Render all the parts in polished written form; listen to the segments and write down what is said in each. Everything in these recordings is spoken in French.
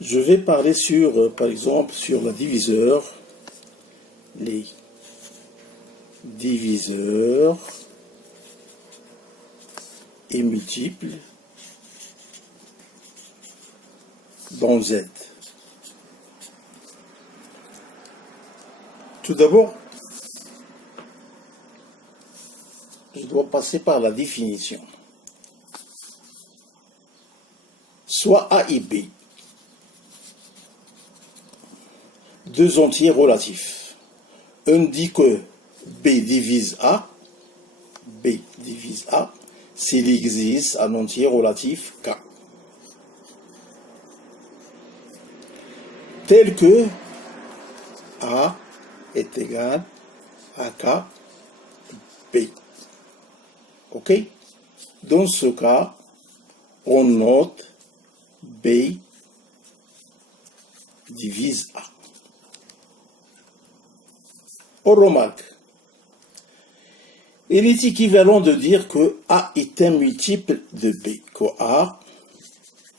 Je vais parler sur, par exemple, sur la diviseur, les diviseurs et multiples dans Z. Tout d'abord, je dois passer par la définition. Soit A et B, deux entiers relatifs. On dit que B divise A s'il existe un entier relatif K. Tel que A est égal à K, B. Ok? Dans ce cas, on note B divise A. On remarque, il est équivalent de dire que A est un multiple de B, que A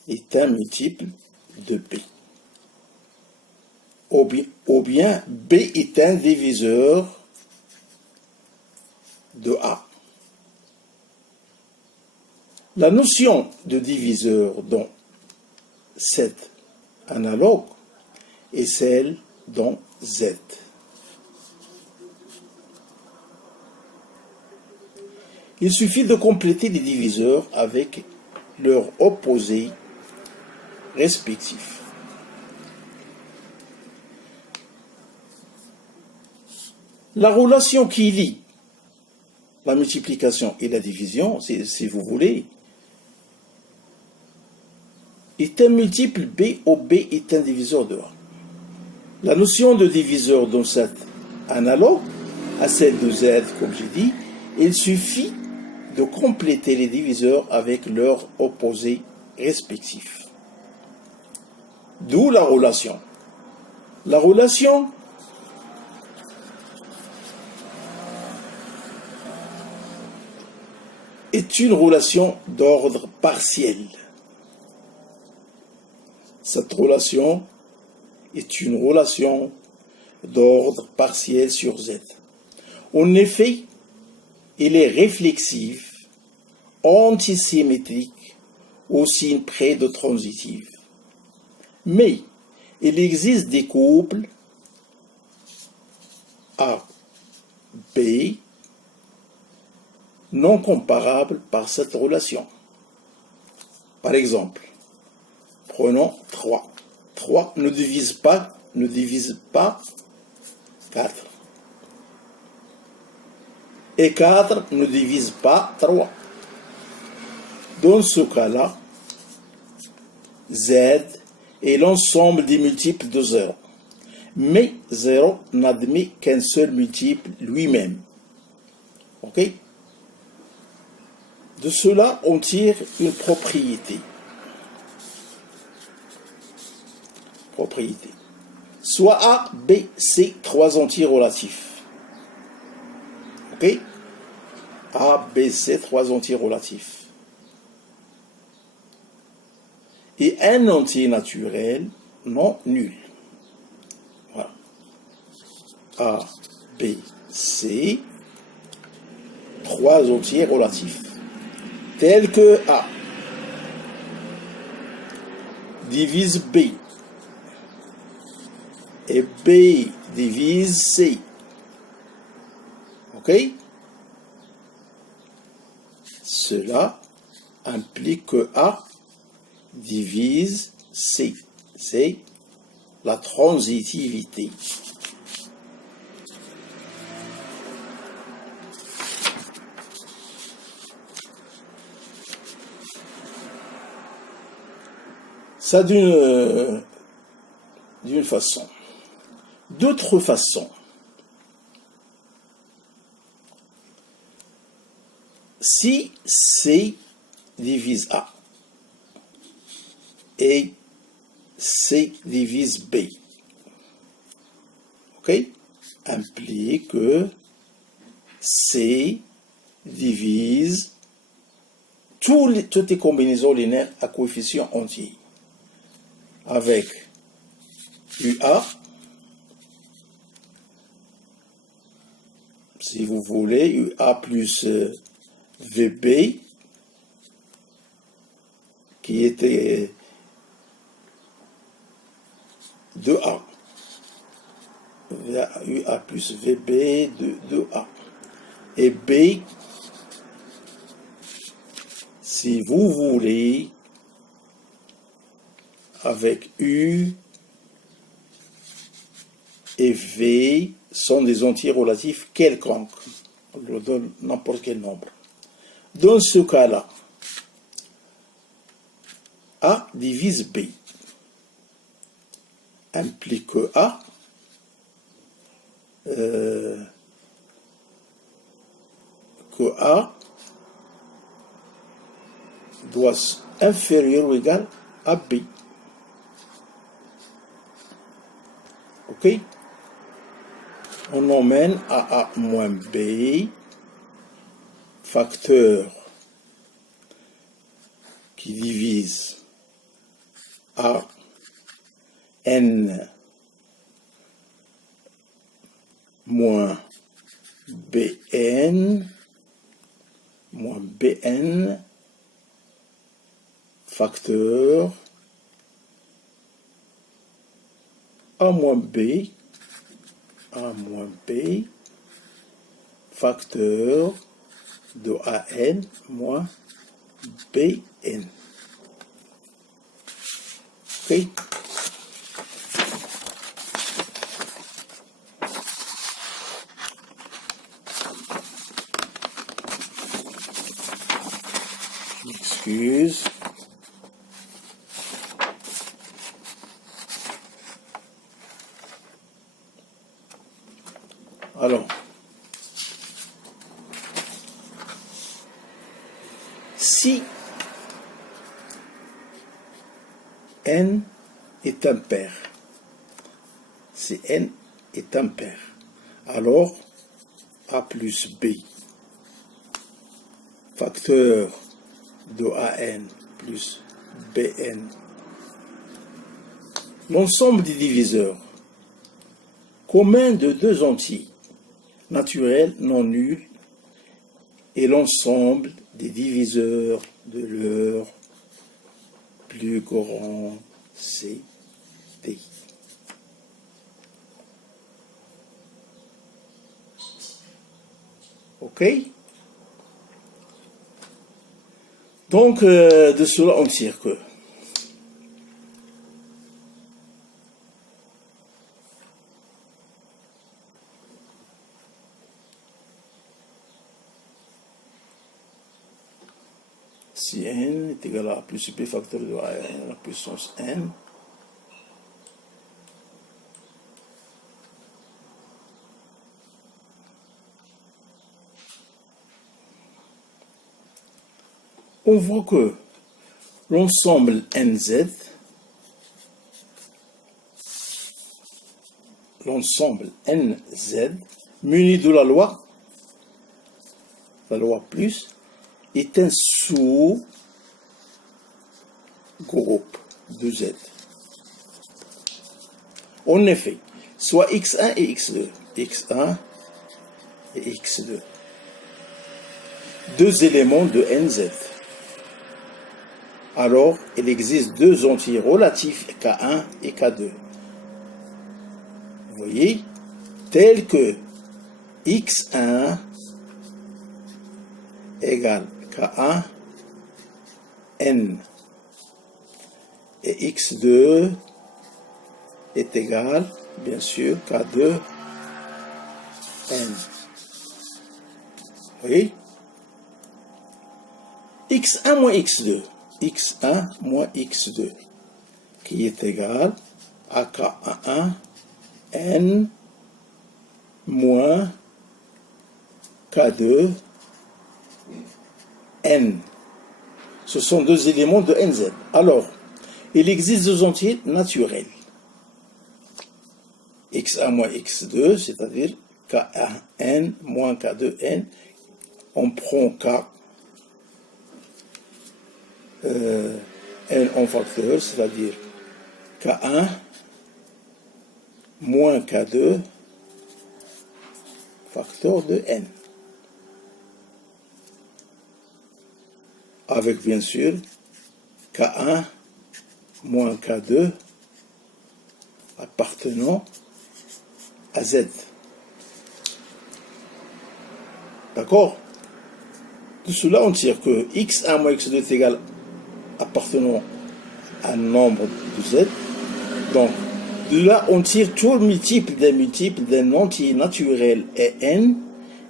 est un multiple de B. Ou bien B est un diviseur de A. La notion de diviseur dans cet analogue est celle dans Z. Il suffit de compléter les diviseurs avec leurs opposés respectifs. La relation qui lie la multiplication et la division, si vous voulez, est un multiple B où B est un diviseur de A. La notion de diviseur dans cet analogue à celle de Z, comme j'ai dit, il suffit de compléter les diviseurs avec leurs opposés respectifs. D'où la relation. La relation est une relation d'ordre partiel. Cette relation est une relation d'ordre partiel sur Z. En effet, il est réflexive, antisymétrique, au signe près de transitive. Mais il existe des couples A, B, non comparables par cette relation. Par exemple, prenons 3. 3 ne divise pas 4. Et 4 ne divise pas 3. Dans ce cas-là, Z est l'ensemble des multiples de 0. Mais 0 n'admet qu'un seul multiple lui-même. Ok? De cela, on tire une propriété. Soit A, B, C, trois entiers relatifs. Ok? A, B, C, trois entiers relatifs. Et un entier naturel non nul. Voilà. A, B, C, trois entiers relatifs. Tels que A divise B et B divise C. Ok? Cela implique que A divise C. C'est la transitivité. Ça d'une façon. D'autre façon, si C divise A et C divise B, ok, implique que C divise toutes les combinaisons linéaires à coefficients entiers. avec UA, si vous voulez, UA plus VB, qui était 2A. UA plus VB de 2A. Et B, si vous voulez, avec U et V sont des entiers relatifs quelconques. On leur donne n'importe quel nombre. Dans ce cas-là, A divise B implique que A doit être inférieur ou égal à B. Ok? On emmène à A moins B, facteur qui divise A N moins Bn facteur A moins B facteur de AN moins BN. Ok? Excuse. Alors, si n est impair, alors A plus B, facteur de AN plus BN, l'ensemble des diviseurs communs de deux entiers naturels non nuls et l'ensemble des diviseurs de leur plus grand CT. Ok? Donc, de cela, on tire que si n est égal à A plus B facteur de A à la puissance n, on voit que l'ensemble NZ, muni de la loi plus, est un sous-groupe de Z. En effet, soit X1 et X2, deux éléments de NZ. Alors, il existe deux entiers relatifs K1 et K2. Vous voyez, tels que X1 égale K1 N et X2 est égal, bien sûr, K2 N. Vous voyez, X1 moins X2, qui est égal à K1 N moins K2 N. Ce sont deux éléments de NZ. Alors, il existe deux entiers naturels. X1 moins X2, c'est-à-dire K1N moins K2N. On prend K N en facteur, c'est-à-dire K1 moins K2 facteur de n. Avec bien sûr K1 moins K2 appartenant à Z. D'accord? De cela, on tire que x1 moins x2 est égal appartenant à un nombre de Z. Donc, de là, on tire tout le multiple d'un entier naturel et n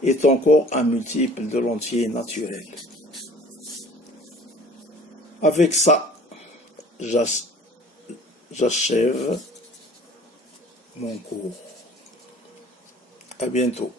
est encore un multiple de l'entier naturel. Avec ça, j'achève mon cours. À bientôt.